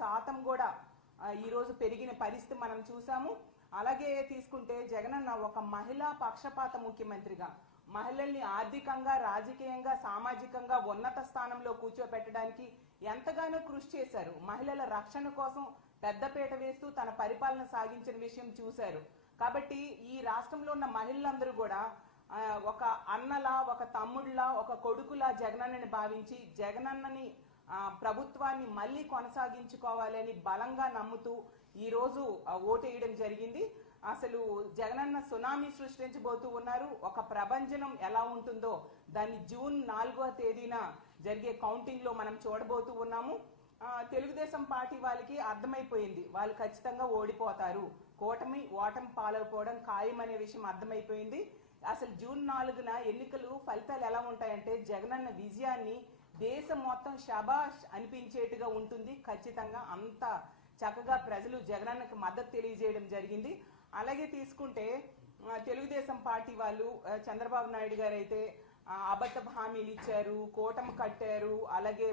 శాతం కూడా ఈ రోజు పెరిగిన పరిస్థితి మనం చూసాము. అలాగే తీసుకుంటే జగనన్న ఒక మహిళా పక్షపాత ముఖ్యమంత్రిగా మహిళల్ని ఆర్థికంగా, రాజకీయంగా, సామాజికంగా ఉన్నత స్థానంలో కూర్చోపెట్టడానికి ఎంతగానో కృషి చేశారు. మహిళల రక్షణ కోసం పెద్దపీట వేస్తూ తన పరిపాలన సాగించిన విషయం చూశారు. కాబట్టి ఈ రాష్ట్రంలో ఉన్న మహిళలందరూ కూడా ఒక అన్నలా, ఒక తమ్ముళ్లా, ఒక కొడుకులా జగనన్నని భావించి జగనన్నని ప్రభుత్వాన్ని మళ్ళీ కొనసాగించుకోవాలని బలంగా నమ్ముతూ ఈ రోజు ఓటేయడం జరిగింది. అసలు జగనన్న సునామీ సృష్టించబోతూ ఉన్నారు. ఒక ప్రభంజనం ఎలా ఉంటుందో దాన్ని జూన్ 4వ తేదీన జరిగే కౌంటింగ్ లో మనం చూడబోతూ ఉన్నాము. తెలుగుదేశం పార్టీ వాళ్ళకి అర్థమైపోయింది, వాళ్ళు ఖచ్చితంగా ఓడిపోతారు, ఓటమి పాలవుకోవడం ఖాయం అనే విషయం అర్థమైపోయింది. అసలు జూన్ 4న ఎన్నికలు ఫలితాలు ఎలా ఉంటాయంటే జగనన్న విజయాన్ని దేశం మొత్తం శబాష్ అనిపించేట్టుగా ఉంటుంది. ఖచ్చితంగా అంత చక్కగా ప్రజలు జగనన్నకు మద్దతు తెలియజేయడం జరిగింది. అలాగే తీసుకుంటే తెలుగుదేశం పార్టీ వాళ్ళు చంద్రబాబు నాయుడు గారు అయితే అబద్ధ హామీలు ఇచ్చారు, కూటమి కట్టారు. అలాగే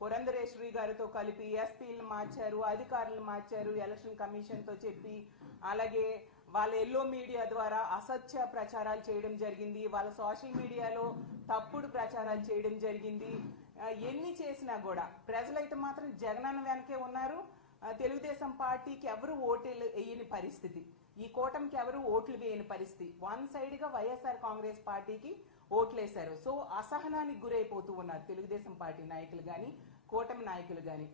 పురంధరేశ్వరి గారితో కలిపి ఎస్పీలను మార్చారు, అధికారులను మార్చారు ఎలక్షన్ కమిషన్ తో చెప్పి. అలాగే వాళ్ళ ఎల్లో మీడియా ద్వారా అసత్య ప్రచారాలు చేయడం జరిగింది, వాళ్ళ సోషల్ మీడియాలో తప్పుడు ప్రచారాలు చేయడం జరిగింది. ఎన్ని చేసినా కూడా ప్రజలైతే మాత్రం జగనన్న వెనకే ఉన్నారు. తెలుగుదేశం పార్టీకి ఎవరు ఓట్లు వేయని పరిస్థితి, ఈ కూటమికి ఎవరు ఓట్లు వేయని పరిస్థితి. వన్ సైడ్ గా వైఎస్ఆర్ కాంగ్రెస్ పార్టీకి ఓట్లేశారు. సో అసహనానికి గురైపోతూ ఉన్నారు తెలుగుదేశం పార్టీ నాయకులు గాని, కూటమి నాయకులు గాని.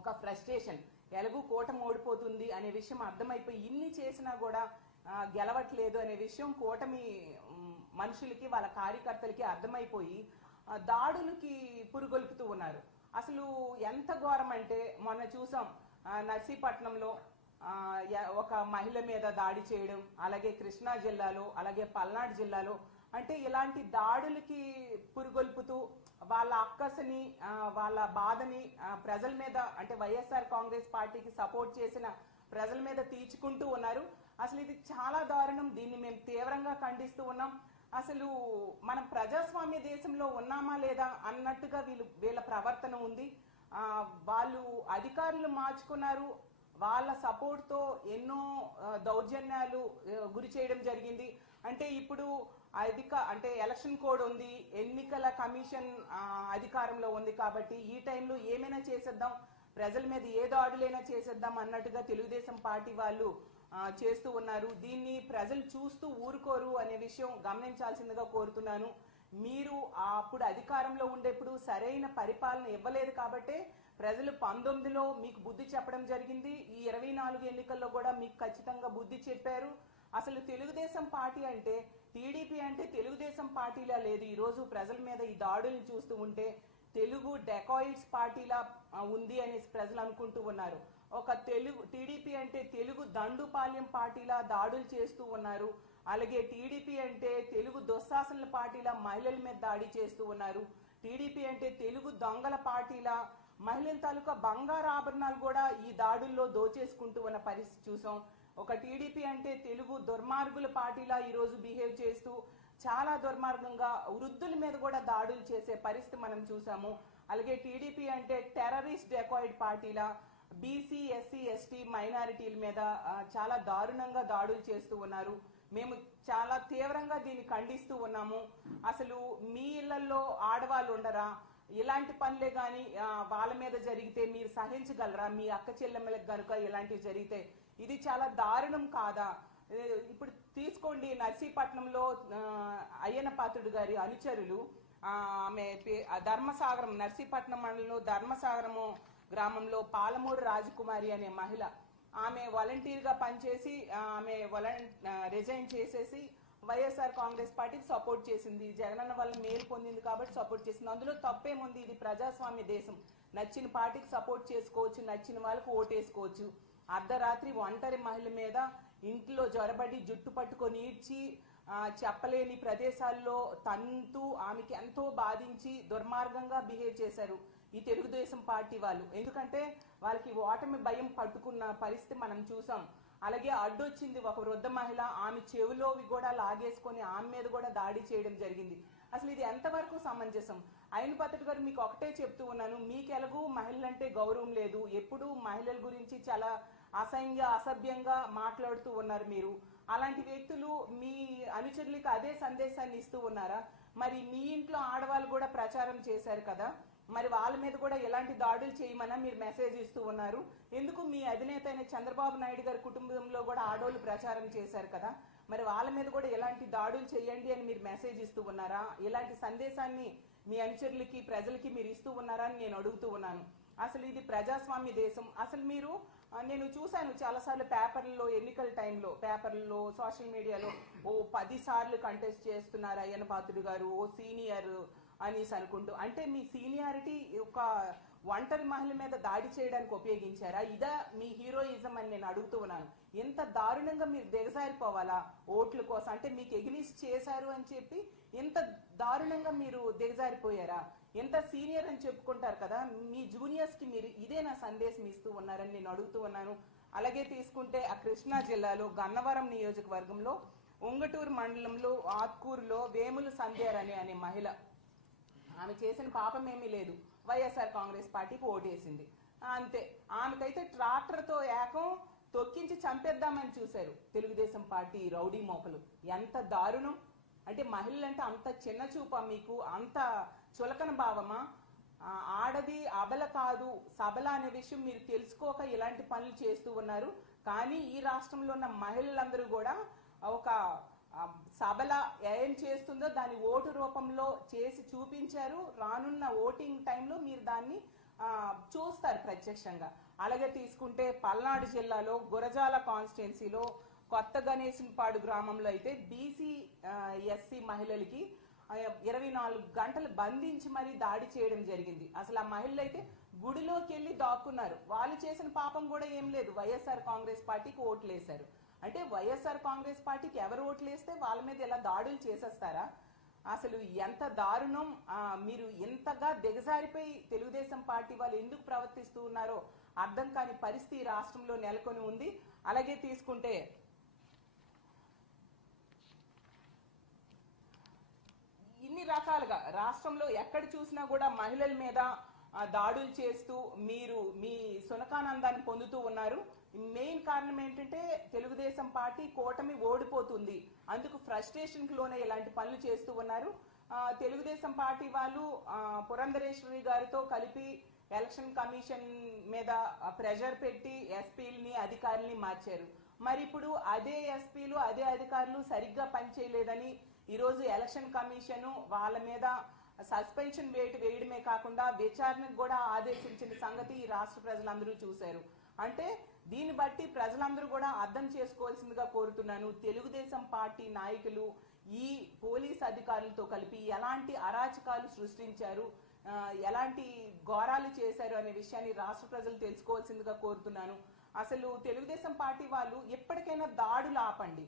ఒక ఫ్రస్ట్రేషన్, ఎలాగూ కూటమి ఓడిపోతుంది అనే విషయం అర్థమైపోయి ఇన్ని చేసినా కూడా గెలవట్లేదు అనే విషయం కూటమి మనుషులకి, వాళ్ళ కార్యకర్తలకి అర్థమైపోయి దాడులకి పురుగొల్పుతూ ఉన్నారు. అసలు ఎంత ఘోరం అంటే మొన్న చూసాం నర్సీపట్నంలో ఒక మహిళ మీద దాడి చేయడం, అలాగే కృష్ణా జిల్లాలో, అలాగే పల్నాడు జిల్లాలో. అంటే ఇలాంటి దాడులకి పురుగొల్పుతూ వాళ్ళ అక్కసని, వాళ్ళ బాధని ప్రజల మీద, అంటే వైఎస్ఆర్ కాంగ్రెస్ పార్టీకి సపోర్ట్ చేసిన ప్రజల మీద తీర్చుకుంటూ ఉన్నారు. అసలు ఇది చాలా దారుణం, దీన్ని మేము తీవ్రంగా ఖండిస్తూ ఉన్నాం. అసలు మనం ప్రజాస్వామ్య దేశంలో ఉన్నామా లేదా అన్నట్టుగా వీళ్ళ ప్రవర్తన ఉంది. వాళ్ళు అధికారులు మార్చుకున్నారు, వాళ్ళ సపోర్ట్ తో ఎన్నో దౌర్జన్యాలు గురి చేయడం జరిగింది. అంటే ఇప్పుడు అంటే ఎలక్షన్ కోడ్ ఉంది, ఎన్నికల కమిషన్ అధికారంలో ఉంది కాబట్టి ఈ టైంలో ఏమైనా చేసేద్దాం, ప్రజల మీద ఏ దాడులైనా చేసేద్దాం అన్నట్టుగా తెలుగుదేశం పార్టీ వాళ్ళు చేస్తూ ఉన్నారు. దీన్ని ప్రజలు చూస్తూ ఊరుకోరు అనే విషయం గమనించాల్సిందిగా కోరుతున్నాను. మీరు అప్పుడు అధికారంలో ఉండేప్పుడు సరైన పరిపాలన ఇవ్వలేదు కాబట్టే ప్రజలు 19లో మీకు బుద్ధి చెప్పడం జరిగింది. ఈ 24 ఎన్నికల్లో కూడా మీకు ఖచ్చితంగా బుద్ధి చెప్పారు. అసలు తెలుగుదేశం పార్టీ అంటే, టీడీపీ అంటే తెలుగుదేశం పార్టీలా లేదు. ఈ రోజు ప్రజల మీద ఈ దాడుల్ని చూస్తూ ఉంటే తెలుగు డెకాయిడ్స్ పార్టీలా ఉంది అనేసి ప్రజలు అనుకుంటూ ఉన్నారు. ఒక టీడీపీ అంటే తెలుగు దండుపాల్యం పార్టీలా దాడులు చేస్తూ ఉన్నారు. అలాగే టీడీపీ అంటే తెలుగు దుశ్శాసనల పార్టీలా మహిళల మీద దాడి చేస్తూ ఉన్నారు. టీడీపీ అంటే తెలుగు దొంగల పార్టీలా మహిళల తాలూకా బంగారు ఆభరణాలు కూడా ఈ దాడుల్లో దోచేసుకుంటూ ఉన్న పరిస్థితి చూసాం. ఒక టీడీపీ అంటే తెలుగు దుర్మార్గుల పార్టీలా ఈ రోజు బిహేవ్ చేస్తూ చాలా దుర్మార్గంగా వృద్ధుల మీద కూడా దాడులు చేసే పరిస్థితి మనం చూసాము. అలాగే టీడీపీ అంటే టెర్రరిస్ట్ డెకాయిడ్ పార్టీలా బీసీ, ఎస్సీ, ఎస్టీ మైనారిటీల మీద చాలా దారుణంగా దాడులు చేస్తూ ఉన్నారు. మేము చాలా తీవ్రంగా దీన్ని ఖండిస్తూ ఉన్నాము. అసలు మీ ఇళ్లలో ఆడవాళ్ళు ఉండరా? ఇలాంటి పనులే గాని వాళ్ళ మీద జరిగితే మీరు సహించగలరా? మీ అక్క చెల్లెమ్మలకు గనుక ఇలాంటివి జరిగితే ఇది చాలా దారుణం కాదా? ఇప్పుడు తీసుకోండి, నర్సీపట్నంలో అయ్యన్న పాత్రుడు గారి అనుచరులు ఆమె ధర్మసాగరం, నర్సీపట్నం మండలంలో ధర్మసాగరము గ్రామంలో పాలమూరు రాజకుమారి అనే మహిళ, ఆమె వాలంటీర్ గా పనిచేసి ఆమె రిజైన్ చేసేసి వైఎస్ఆర్ కాంగ్రెస్ పార్టీకి సపోర్ట్ చేసింది. జగనన్న వల్ల మేలు పొందింది కాబట్టి సపోర్ట్ చేసింది. అందులో తప్పేముంది? ఇది ప్రజాస్వామ్య దేశం. నచ్చిన పార్టీకి సపోర్ట్ చేసుకోవచ్చు, నచ్చిన వాళ్ళకు ఓటేసుకోవచ్చు. అర్ధరాత్రి ఒంటరి మహిళ మీద ఇంట్లో జొరబడి జుట్టు పట్టుకొని ఈడ్చి చెప్పలేని ప్రదేశాల్లో తంతూ ఆమెకి ఎంతో బాధించి దుర్మార్గంగా బిహేవ్ చేశారు ఈ తెలుగుదేశం పార్టీ వాళ్ళు. ఎందుకంటే వాళ్ళకి ఓటమి భయం పట్టుకున్న పరిస్థితి మనం చూసాం. అలాగే అడ్డొచ్చింది ఒక వృద్ధ మహిళ, ఆమె చెవిలోవి కూడా లాగేసుకొని ఆమె మీద కూడా దాడి చేయడం జరిగింది. అసలు ఇది ఎంతవరకు సమంజసం? అయిన పాత్రుడు గారు మీకు ఒకటే చెప్తూ ఉన్నాను, మీకు ఎలాగూ మహిళలంటే గౌరవం లేదు, ఎప్పుడు మహిళల గురించి చాలా అసభ్యంగా మాట్లాడుతూ ఉన్నారు మీరు. అలాంటి వ్యక్తులు మీ అనుచరులకు అదే సందేశాన్ని ఇస్తూ ఉన్నారా? మరి మీ ఇంట్లో ఆడవాళ్ళు కూడా ప్రచారం చేశారు కదా, మరి వాళ్ళ మీద కూడా ఎలాంటి దాడులు చేయమన్నా మీరు మెసేజ్ ఇస్తూ ఉన్నారు. ఎందుకు మీ అధినేత అయిన చంద్రబాబు నాయుడు గారి కుటుంబంలో కూడా ఆడవాళ్ళు ప్రచారం చేశారు కదా, మరి వాళ్ళ మీద కూడా ఎలాంటి దాడులు చేయండి అని మీరు మెసేజ్ ఇస్తూ ఉన్నారా? ఇలాంటి సందేశాన్ని మీ అనుచరులకి ప్రజలకి మీరు ఇస్తూ ఉన్నారా అని నేను అడుగుతూ ఉన్నాను. అసలు ఇది ప్రజాస్వామ్య దేశం. అసలు మీరు నేను చూశాను చాలాసార్లు పేపర్లలో, ఎన్నికల టైంలో పేపర్లలో, సోషల్ మీడియాలో 10 సార్లు కంటెస్ట్ చేస్తున్నారు అయ్యన్న పాత్రుడు గారు, సీనియర్ అనేసి అనుకుంటూ. అంటే మీ సీనియారిటీ ఒక ఒంటరి మహిళ మీద దాడి చేయడానికి ఉపయోగించారా? ఇదా మీ హీరోయిజం అని నేను అడుగుతూ ఉన్నాను. ఎంత దారుణంగా మీరు దిగజారిపోవాలా ఓట్ల కోసం? అంటే మీకు ఎగ్నిస్ట్ చేశారు అని చెప్పి ఎంత దారుణంగా మీరు దిగజారిపోయారా? ఎంత సీనియర్ అని చెప్పుకుంటారు కదా, మీ జూనియర్స్ కి మీరు ఇదే నా సందేశం ఇస్తూ ఉన్నారని నేను అడుగుతూ ఉన్నాను. అలాగే తీసుకుంటే ఆ కృష్ణా జిల్లాలో గన్నవరం నియోజకవర్గంలో ఉంగటూరు మండలంలో ఆత్కూరులో వేముల సంధ్యారాణి అనే మహిళ, ఆమె చేసిన పాపం ఏమీ లేదు, వైఎస్ఆర్ కాంగ్రెస్ పార్టీకి ఓటేసింది అంతే. ఆమెకైతే ట్రాక్టర్తో ఏకం తొక్కించి చంపేద్దామని చూశారు తెలుగుదేశం పార్టీ రౌడీ మోకలు. ఎంత దారుణం! అంటే మహిళలంటే అంత చిన్న చూపా మీకు? అంత చులకన భావమా? ఆడది అబల కాదు సబల అనే విషయం మీరు తెలుసుకోక ఇలాంటి పనులు చేస్తూ ఉన్నారు. కానీ ఈ రాష్ట్రంలో ఉన్న మహిళలందరూ కూడా ఒక సబల ఏం చేస్తుందో దాని ఓటు రూపంలో చేసి చూపించారు. రానున్న ఓటింగ్ టైంలో మీరు దాన్ని చూస్తారు ప్రత్యక్షంగా. అలాగే తీసుకుంటే పల్నాడు జిల్లాలో గురజాల కాన్స్టిట్యున్సీలో కొత్త గణేశన్పాడు గ్రామంలో అయితే బీసీ ఎస్సీ మహిళలకి 24 గంటలు బంధించి మరీ దాడి చేయడం జరిగింది. అసలు ఆ మహిళలు అయితే గుడిలోకి వెళ్ళి దాక్కున్నారు. వాళ్ళు చేసిన పాపం కూడా ఏం లేదు, వైఎస్ఆర్ కాంగ్రెస్ పార్టీకి ఓట్లేశారు. అంటే వైఎస్ఆర్ కాంగ్రెస్ పార్టీకి ఎవరు ఓట్లేస్తే వాళ్ళ మీద ఇలా దాడులు చేసేస్తారా? అసలు ఎంత దారుణం! మీరు ఇంతగా దిగజారిపోయి తెలుగుదేశం పార్టీ వాళ్ళు ఎందుకు ప్రవర్తిస్తూ ఉన్నారో అర్థం కాని పరిస్థితి రాష్ట్రంలో నెలకొని ఉంది. అలాగే తీసుకుంటే ఇన్ని రకాలుగా రాష్ట్రంలో ఎక్కడ చూసినా కూడా మహిళల మీద దాడులు చేస్తూ మీరు మీ సునకానందాన్ని పొందుతూ ఉన్నారు. మెయిన్ కారణం ఏంటంటే తెలుగుదేశం పార్టీ కూటమి ఓడిపోతుంది, అందుకు ఫ్రస్ట్రేషన్ కి లోనే ఇలాంటి పనులు చేస్తూ ఉన్నారు. తెలుగుదేశం పార్టీ వాళ్ళు పురంధరేశ్వరి గారితో కలిపి ఎలక్షన్ కమిషన్ మీద ప్రెషర్ పెట్టి ఎస్పీలని అధికారుల్ని మార్చారు. మరి ఇప్పుడు అదే ఎస్పీలు అదే అధికారులు సరిగ్గా పనిచేయలేదని ఈరోజు ఎలక్షన్ కమిషన్ వాళ్ళ మీద సస్పెన్షన్ వేయడమే కాకుండా విచారణకు కూడా ఆదేశించిన సంగతి ఈ రాష్ట్ర ప్రజలందరూ చూశారు. అంటే దీన్ని బట్టి ప్రజలందరూ కూడా అర్థం చేసుకోవాల్సిందిగా కోరుతున్నాను. తెలుగుదేశం పార్టీ నాయకులు ఈ పోలీస్ అధికారులతో కలిపి ఎలాంటి అరాచకాలు సృష్టించారు, ఎలాంటి ఘోరాలు చేశారు అనే విషయాన్ని రాష్ట్ర ప్రజలు తెలుసుకోవాల్సిందిగా కోరుతున్నాను. అసలు తెలుగుదేశం పార్టీ వాళ్ళు ఎప్పటికైనా దాడులు ఆపండి.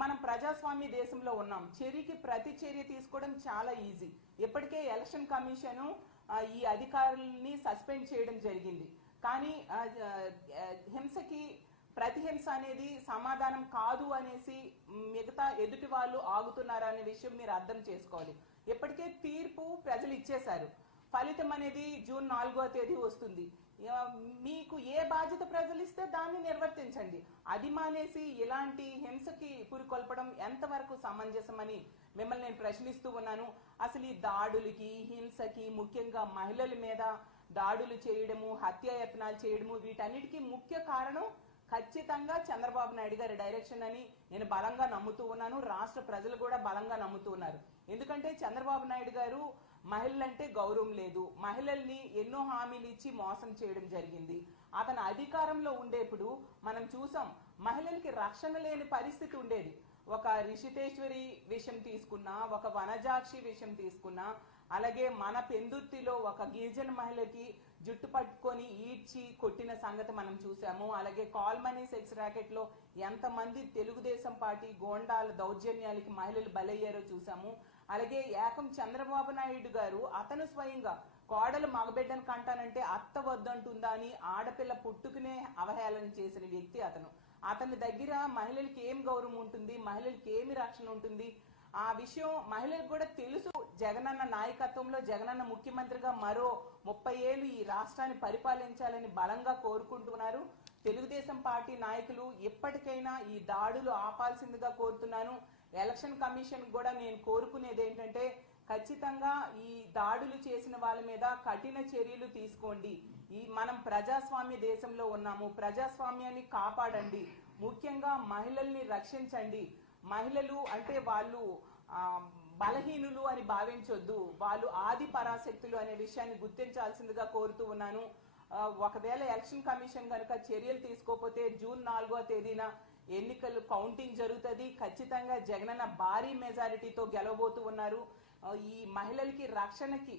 మనం ప్రజాస్వామ్య దేశంలో ఉన్నాం, చర్యకి ప్రతి చర్య తీసుకోవడం చాలా ఈజీ. ఇప్పటికే ఎలక్షన్ కమిషన్ ఈ అధికారుల్ని సస్పెండ్ చేయడం జరిగింది. కానీ హింసకి ప్రతిహింస అనేది సమాధానం కాదు అనేసి మిగతా ఎదుటి వాళ్ళు ఆగుతున్నారా అనే విషయం మీరు అర్థం చేసుకోవాలి. ఇప్పటికే తీర్పు ప్రజలు ఇచ్చేశారు, ఫలితం అనేది జూన్ 4వ తేదీ వస్తుంది. మీకు ఏ బాధ్యత ప్రజలు ఇస్తే దాన్ని నిర్వర్తించండి. అది మానేసి ఇలాంటి హింసకి పురికొల్పడం ఎంతవరకు సమంజసమని మిమ్మల్ని నేను ప్రశ్నిస్తూ ఉన్నాను. అసలు ఈ దాడులకి హింసకి ముఖ్యంగా మహిళల మీద దాడులు చేయడము, హత్యాయత్నాలు చేయడము వీటన్నిటికీ ముఖ్య కారణం ఖచ్చితంగా చంద్రబాబు నాయుడు గారి డైరెక్షన్ అని నేను బలంగా నమ్ముతూ ఉన్నాను. రాష్ట్ర ప్రజలు కూడా బలంగా నమ్ముతూ ఉన్నారు. ఎందుకంటే చంద్రబాబు నాయుడు గారు మహిళలంటే గౌరవం లేదు, మహిళల్ని ఎన్నో హామీలు ఇచ్చి మోసం చేయడం జరిగింది. అతను అధికారంలో ఉండేప్పుడు మనం చూసాం, మహిళలకి రక్షణ లేని పరిస్థితి ఉండేది. ఒక రిషితేశ్వరి విషయం తీసుకున్నా, ఒక వనజాక్షి విషయం తీసుకున్నా, అలాగే మన పెందుర్తిలో ఒక గిరిజన మహిళకి జుట్టు పట్టుకొని ఈడ్చి కొట్టిన సంగతి మనం చూసాము. అలాగే కాల్మనీ సెక్స్ ర్యాకెట్ లో ఎంతమంది తెలుగుదేశం పార్టీ గోండాల దౌర్జన్యాలకి మహిళలు బలయ్యారో చూసాము. అలాగే ఏకం చంద్రబాబు నాయుడు గారు అతను స్వయంగా కోడలు మగబిడ్డను కంటానంటే అత్త వద్దంటుందా అని ఆడపిల్ల పుట్టుకునే అవహేళన చేసిన వ్యక్తి అతను. అతని దగ్గర మహిళలకి ఏం గౌరవం ఉంటుంది, మహిళలకి ఏమి రక్షణ ఉంటుంది? ఆ విషయం మహిళలకు కూడా తెలుసు. జగనన్న నాయకత్వంలో జగనన్న ముఖ్యమంత్రిగా మరో 30 ఏళ్ళు ఈ రాష్ట్రాన్ని పరిపాలించాలని బలంగా కోరుకుంటున్నారు. తెలుగుదేశం పార్టీ నాయకులు ఎప్పటికైనా ఈ దాడులు ఆపాల్సిందిగా కోరుతున్నాను. ఎలక్షన్ కమిషన్ కూడా నేను కోరుకునేది ఏంటంటే ఖచ్చితంగా ఈ దాడులు చేసిన వాళ్ళ మీద కఠిన చర్యలు తీసుకోండి. మనం ప్రజాస్వామ్య దేశంలో ఉన్నాము, ప్రజాస్వామ్యాన్ని కాపాడండి, ముఖ్యంగా మహిళల్ని రక్షించండి. మహిళలు అంటే వాళ్ళు బలహీనులు అని భావించొద్దు, వాళ్ళు ఆది పరాశక్తులు అనే విషయాన్ని గుర్తించాల్సిందిగా కోరుతూ ఉన్నాను. ఒకవేళ ఎలక్షన్ కమిషన్ కనుక చర్యలు తీసుకోకపోతే జూన్ 4వ తేదీన ఎన్నికలు కౌంటింగ్ జరుగుతుంది. ఖచ్చితంగా జగనన్న భారీ మెజారిటీతో గెలవబోతూ ఉన్నారు. ఈ మహిళలకి రక్షణకి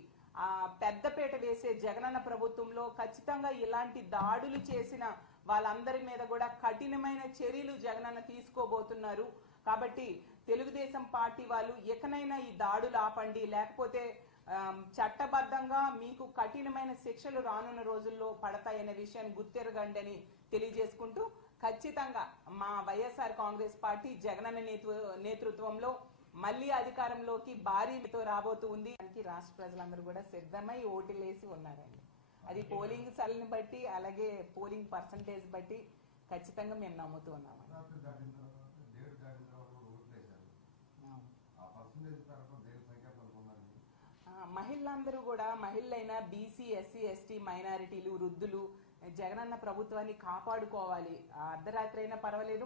పెద్దపీట వేసే జగనన్న ప్రభుత్వంలో ఖచ్చితంగా ఇలాంటి దాడులు చేసిన వాళ్ళందరి మీద కూడా కఠినమైన చర్యలు జగనన్న తీసుకోబోతున్నారు. కాబట్టి తెలుగుదేశం పార్టీ వాళ్ళు ఎకనైనా ఈ దాడులు ఆపండి, లేకపోతే చట్టబద్ధంగా మీకు కఠినమైన శిక్షలు రానున్న రోజుల్లో పడతాయనే విషయాన్ని గుర్తెరగండి అని తెలియజేసుకుంటూ, ఖచ్చితంగా మా వైఎస్ఆర్ కాంగ్రెస్ పార్టీ జగనన్న నేతృత్వంలో మళ్ళీ అధికారంలోకి భారీతో రాబోతూ ఉంది. రాష్ట్ర ప్రజలందరూ కూడా సిద్ధమై ఓటులేసి ఉన్నారండి. అది పోలింగ్ సల్ని బట్టి అలాగే పోలింగ్ పర్సంటేజ్ బట్టి ఖచ్చితంగా మేము నమ్ముతూ ఉన్నాము. మహిళలందరూ కూడా, మహిళలైన బీసీ, ఎస్సీ, ఎస్టీ, మైనారిటీలు, వృద్ధులు జగనన్న ప్రభుత్వాన్ని కాపాడుకోవాలి. అర్ధరాత్రి అయినా పర్వాలేదు,